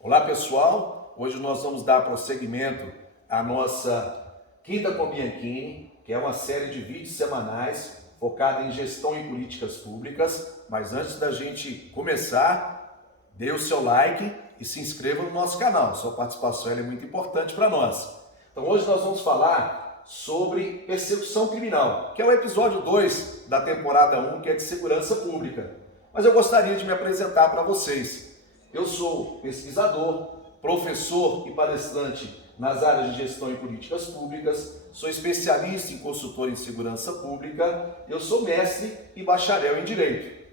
Olá pessoal, hoje nós vamos dar prosseguimento à nossa Quinta com Bianchini, que é uma série de vídeos semanais focada em gestão e políticas públicas. Mas antes da gente começar, dê o seu like e se inscreva no nosso canal. Sua participação é muito importante para nós. Então hoje nós vamos falar sobre persecução criminal, que é o episódio 2 da temporada 1, que é de segurança pública. Mas eu gostaria de me apresentar para vocês. Eu sou pesquisador, professor e palestrante nas áreas de gestão e políticas públicas, sou especialista em consultor em segurança pública, eu sou mestre e bacharel em Direito.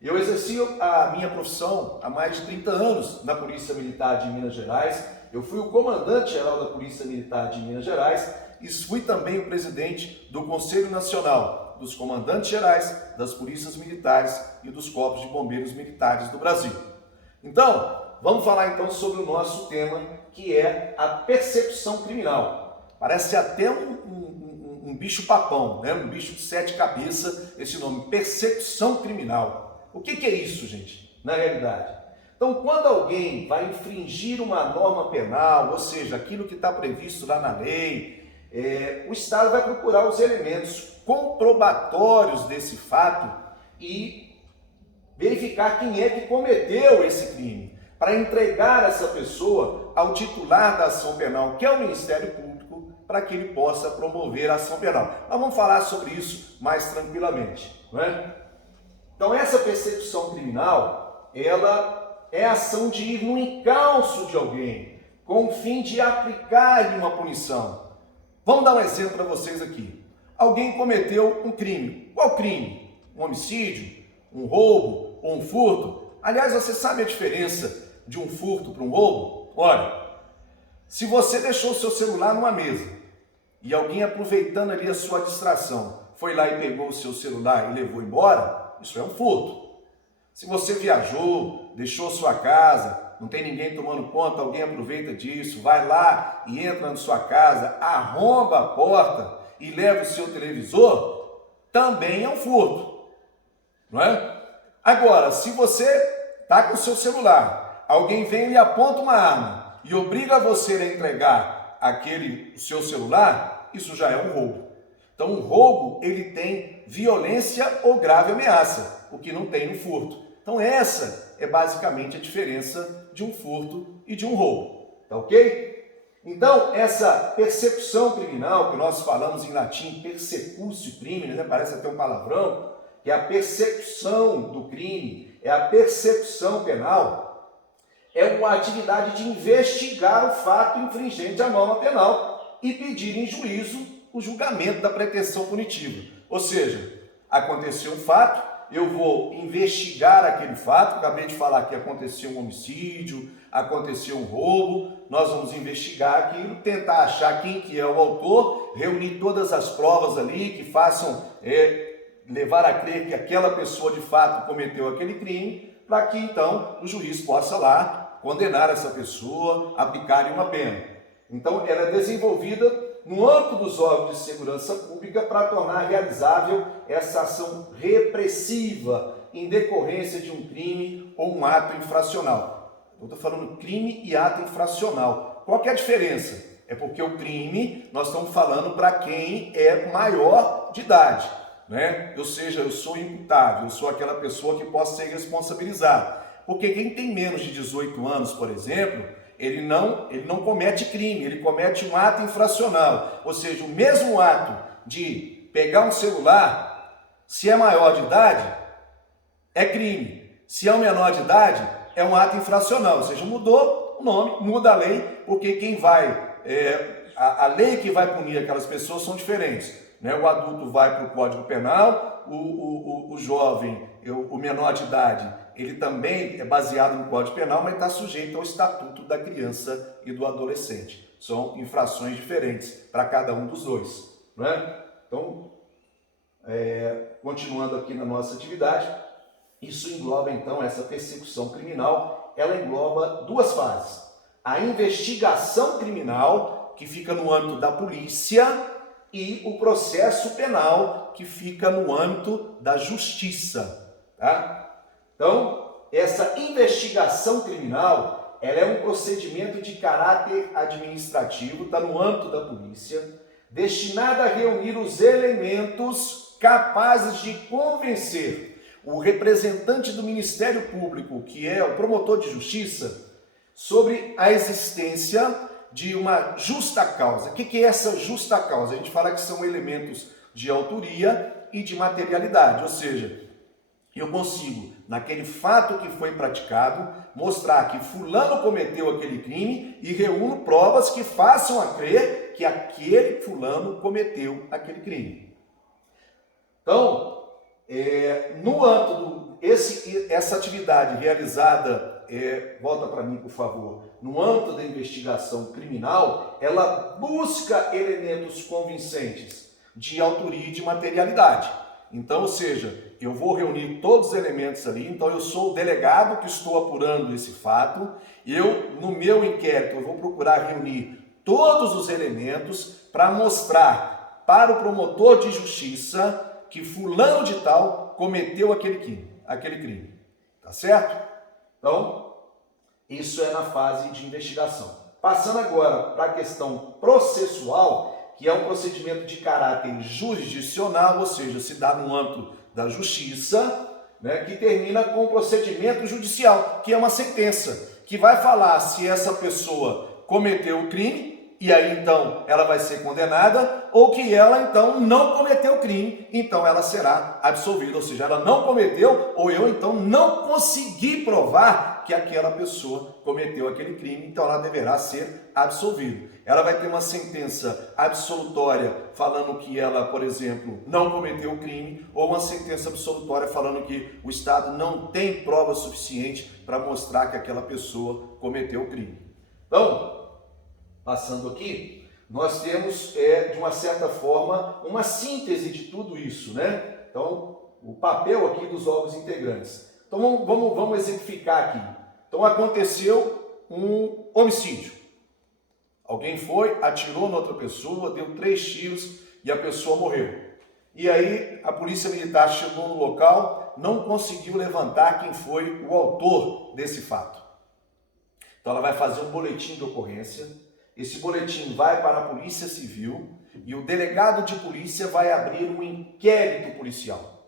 Eu exerci a minha profissão há mais de 30 anos na Polícia Militar de Minas Gerais, eu fui o comandante-geral da Polícia Militar de Minas Gerais e fui também o presidente do Conselho Nacional dos Comandantes Gerais, das Polícias Militares e dos Corpos de Bombeiros Militares do Brasil. Então, vamos falar então sobre o nosso tema, que é a persecução criminal. Parece até um bicho papão, né? Um bicho de 7 cabeças, esse nome, persecução criminal. O que é isso, gente, na realidade? Então, quando alguém vai infringir uma norma penal, ou seja, aquilo que está previsto lá na lei, o Estado vai procurar os elementos comprobatórios desse fato e verificar quem é que cometeu esse crime, para entregar essa pessoa ao titular da ação penal, que é o Ministério Público, para que ele possa promover a ação penal. Nós vamos falar sobre isso mais tranquilamente, não é? Então, essa persecução criminal, ela é a ação de ir no encalço de alguém, com o fim de aplicar-lhe uma punição. Vamos dar um exemplo para vocês aqui. Alguém cometeu um crime. Qual crime? Um homicídio? Um roubo? Ou um furto? Aliás, você sabe a diferença de um furto para um roubo? Olha, se você deixou o seu celular numa mesa e alguém, aproveitando ali a sua distração, foi lá e pegou o seu celular e levou embora, isso é um furto. Se você viajou, deixou sua casa, não tem ninguém tomando conta, alguém aproveita disso, vai lá e entra na sua casa, arromba a porta e leva o seu televisor, também é um furto, não é? Agora, se você está com o seu celular, alguém vem e lhe aponta uma arma e obriga você a entregar o seu celular, isso já é um roubo. Então, o roubo, ele tem violência ou grave ameaça, o que não tem no furto. Então, essa é basicamente a diferença de um furto e de um roubo, tá ok? Então, essa persecução criminal, que nós falamos em latim, persecutio criminis, né? Parece até um palavrão, que é a persecução do crime, é a persecução penal, é uma atividade de investigar o fato infringente à norma penal e pedir em juízo o julgamento da pretensão punitiva. Ou seja, aconteceu um fato, eu vou investigar aquele fato, acabei de falar que aconteceu um homicídio, aconteceu um roubo, nós vamos investigar aquilo, tentar achar quem que é o autor, reunir todas as provas ali que façam levar a crer que aquela pessoa de fato cometeu aquele crime, para que então o juiz possa lá condenar essa pessoa, aplicar-lhe uma pena. Então ela é desenvolvida no âmbito dos órgãos de segurança pública para tornar realizável essa ação repressiva em decorrência de um crime ou um ato infracional. Eu estou falando crime e ato infracional. Qual que é a diferença? É porque o crime nós estamos falando para quem é maior de idade, né? Ou seja, eu sou imputável, eu sou aquela pessoa que possa ser responsabilizada. Porque quem tem menos de 18 anos, por exemplo, ele não comete crime, ele comete um ato infracional. Ou seja, o mesmo ato de pegar um celular, se é maior de idade, é crime. Se é um menor de idade, é um ato infracional. Ou seja, mudou o nome, muda a lei, porque quem vai, a lei que vai punir aquelas pessoas são diferentes. Né? O adulto vai para o Código Penal, o jovem, o menor de idade, ele também é baseado no Código Penal, mas está sujeito ao Estatuto da Criança e do Adolescente. São infrações diferentes para cada um dos dois. Né? Então, continuando aqui na nossa atividade, isso engloba então essa persecução criminal, ela engloba duas fases. A investigação criminal, que fica no âmbito da polícia, e o processo penal, que fica no âmbito da justiça. Tá? Então, essa investigação criminal, ela é um procedimento de caráter administrativo, está no âmbito da polícia, destinado a reunir os elementos capazes de convencer o representante do Ministério Público, que é o promotor de justiça, sobre a existência de uma justa causa. O que é essa justa causa? A gente fala que são elementos de autoria e de materialidade, ou seja, eu consigo, naquele fato que foi praticado, mostrar que fulano cometeu aquele crime e reúno provas que façam a crer que aquele fulano cometeu aquele crime. Então, no âmbito essa atividade realizada, volta para mim por favor, no âmbito da investigação criminal, ela busca elementos convincentes de autoria e de materialidade. Então, ou seja, eu vou reunir todos os elementos ali, então eu sou o delegado que estou apurando esse fato, no meu inquérito, eu vou procurar reunir todos os elementos para mostrar para o promotor de justiça que fulano de tal cometeu aquele crime, tá certo? Então, isso é na fase de investigação. Passando agora para a questão processual, que é um procedimento de caráter jurisdicional, ou seja, se dá no âmbito da justiça, né, que termina com o procedimento judicial, que é uma sentença, que vai falar se essa pessoa cometeu o crime, e aí então ela vai ser condenada, ou que ela então não cometeu o crime, então ela será absolvida, ou seja, ela não cometeu, ou eu então não consegui provar que aquela pessoa cometeu aquele crime, então ela deverá ser absolvida. Ela vai ter uma sentença absolutória falando que ela, por exemplo, não cometeu o crime, ou uma sentença absolutória falando que o Estado não tem prova suficiente para mostrar que aquela pessoa cometeu o crime. Então, passando aqui, nós temos, de uma certa forma, uma síntese de tudo isso, né? Então, o papel aqui dos órgãos integrantes. Então, vamos exemplificar aqui. Então, aconteceu um homicídio. Alguém foi, atirou na outra pessoa, deu 3 tiros e a pessoa morreu. E aí, a polícia militar chegou no local, não conseguiu levantar quem foi o autor desse fato. Então, ela vai fazer um boletim de ocorrência. Esse boletim vai para a Polícia Civil e o delegado de polícia vai abrir um inquérito policial.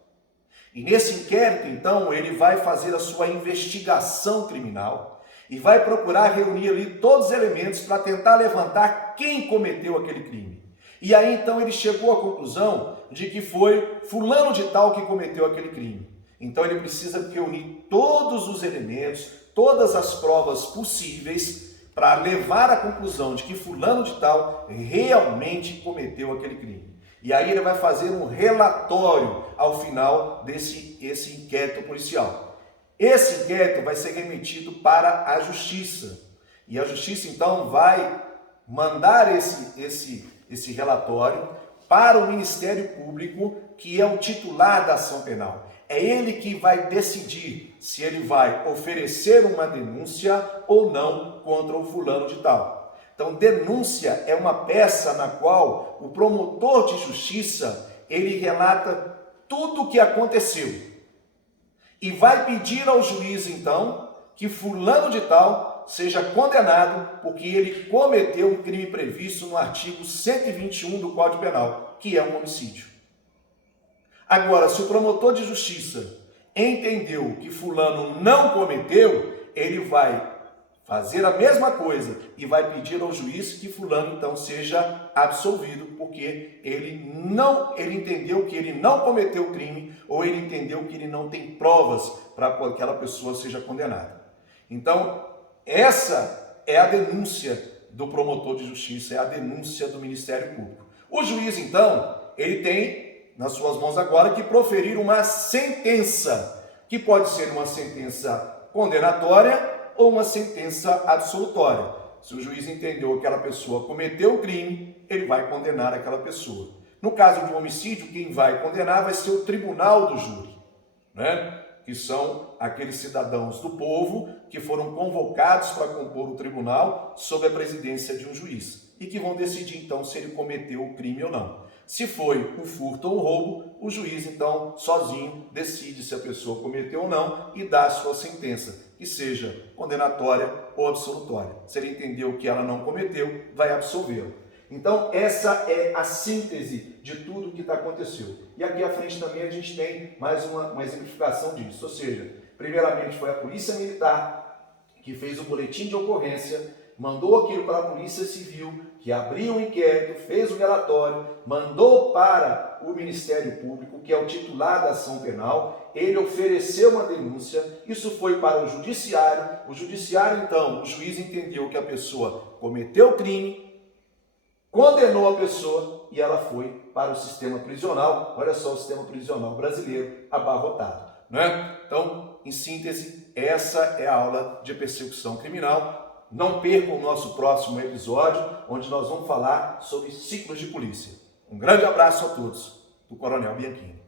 E nesse inquérito, então, ele vai fazer a sua investigação criminal e vai procurar reunir ali todos os elementos para tentar levantar quem cometeu aquele crime. E aí, então, ele chegou à conclusão de que foi fulano de tal que cometeu aquele crime. Então, ele precisa reunir todos os elementos, todas as provas possíveis para levar à conclusão de que fulano de tal realmente cometeu aquele crime. E aí ele vai fazer um relatório ao final desse inquérito policial. Esse inquérito vai ser remetido para a Justiça. E a Justiça, então, vai mandar esse relatório para o Ministério Público, que é o titular da ação penal. É ele que vai decidir se ele vai oferecer uma denúncia ou não contra o fulano de tal. Então, denúncia é uma peça na qual o promotor de justiça, ele relata tudo o que aconteceu. E vai pedir ao juiz, então, que fulano de tal seja condenado porque ele cometeu um crime previsto no artigo 121 do Código Penal, que é um homicídio. Agora, se o promotor de justiça entendeu que fulano não cometeu, ele vai fazer a mesma coisa e vai pedir ao juiz que fulano então seja absolvido, porque ele entendeu que ele não cometeu o crime, ou ele entendeu que ele não tem provas para que aquela pessoa seja condenada. Então, essa é a denúncia do promotor de justiça, é a denúncia do Ministério Público. O juiz, então, ele tem nas suas mãos agora que proferir uma sentença, que pode ser uma sentença condenatória ou uma sentença absolutória. Se o juiz entendeu que aquela pessoa cometeu o crime, ele vai condenar aquela pessoa. No caso de um homicídio, quem vai condenar vai ser o tribunal do júri, né? Que são aqueles cidadãos do povo que foram convocados para compor o tribunal sob a presidência de um juiz e que vão decidir então se ele cometeu o crime ou não. Se foi um furto ou um roubo, o juiz, então, sozinho, decide se a pessoa cometeu ou não e dá a sua sentença, que seja condenatória ou absolutória. Se ele entendeu que ela não cometeu, vai absolvê-la. Então, essa é a síntese de tudo o que aconteceu. E aqui à frente também a gente tem mais uma exemplificação disso. Ou seja, primeiramente foi a Polícia Militar que fez o boletim de ocorrência, mandou aquilo para a Polícia Civil, que abriu um inquérito, fez o relatório, mandou para o Ministério Público, que é o titular da ação penal, ele ofereceu uma denúncia, isso foi para o Judiciário, então, o juiz entendeu que a pessoa cometeu o crime, condenou a pessoa e ela foi para o sistema prisional. Olha só o sistema prisional brasileiro abarrotado, não é? Então, em síntese, essa é a aula de persecução criminal. Não percam o nosso próximo episódio, onde nós vamos falar sobre ciclos de polícia. Um grande abraço a todos, do Coronel Bianchini.